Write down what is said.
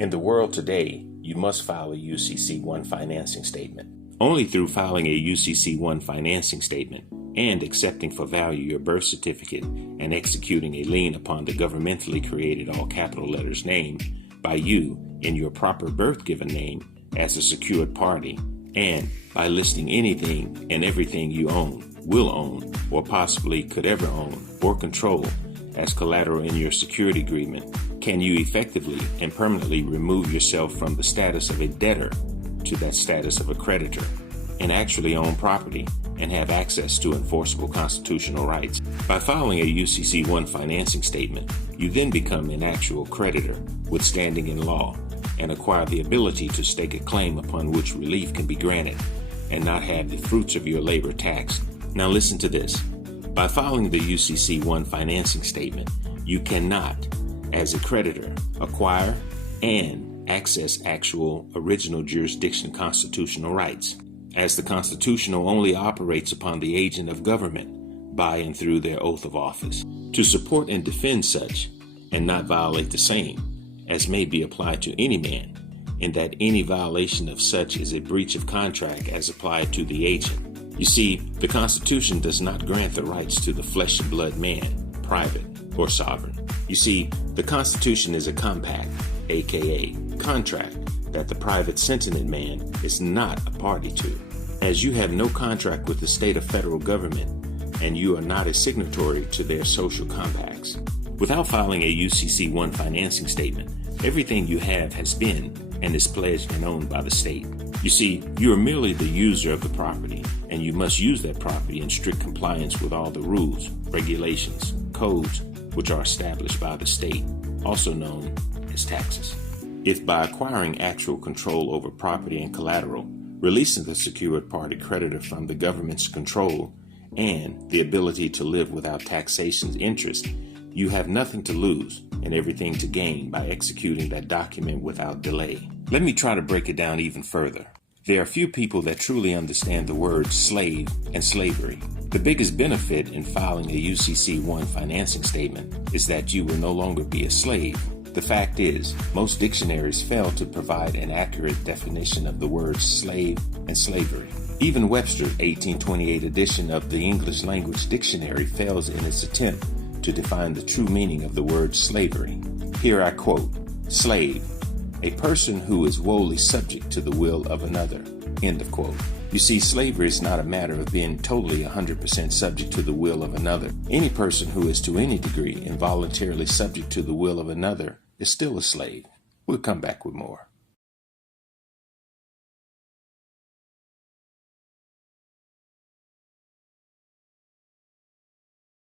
In the world today, you must file a UCC-1 financing statement. Only through filing a UCC-1 financing statement and accepting for value your birth certificate and executing a lien upon the governmentally created all capital letters name by you in your proper birth given name as a secured party, and by listing anything and everything you own, will own, or possibly could ever own or control as collateral in your security agreement, can you effectively and permanently remove yourself from the status of a debtor to that status of a creditor and actually own property and have access to enforceable constitutional rights. By filing a UCC-1 financing statement, you then become an actual creditor with standing in law and acquire the ability to stake a claim upon which relief can be granted and not have the fruits of your labor taxed. Now listen to this. By filing the UCC-1 financing statement, you cannot, as a creditor, acquire and access actual original jurisdiction constitutional rights, as the Constitutional only operates upon the agent of government by and through their oath of office, to support and defend such, and not violate the same, as may be applied to any man, in that any violation of such is a breach of contract as applied to the agent. You see, the Constitution does not grant the rights to the flesh and blood man, private or sovereign. You see, the Constitution is a compact, aka contract, that the private sentient man is not a party to. As you have no contract with the state or federal government, and you are not a signatory to their social compacts. Without filing a UCC-1 financing statement, everything you have has been and is pledged and owned by the state. You see, you are merely the user of the property, and you must use that property in strict compliance with all the rules, regulations, codes, which are established by the state, also known as taxes. If by acquiring actual control over property and collateral, releasing the secured party creditor from the government's control, and the ability to live without taxation's interest, you have nothing to lose and everything to gain by executing that document without delay. Let me try to break it down even further. There are few people that truly understand the words slave and slavery. The biggest benefit in filing a UCC-1 financing statement is that you will no longer be a slave. The fact is, most dictionaries fail to provide an accurate definition of the words slave and slavery. Even Webster's 1828 edition of the English Language Dictionary fails in its attempt to define the true meaning of the word slavery. Here I quote, "Slave, a person who is wholly subject to the will of another." End of quote. You see, slavery is not a matter of being totally 100% subject to the will of another. Any person who is to any degree involuntarily subject to the will of another is still a slave. We'll come back with more.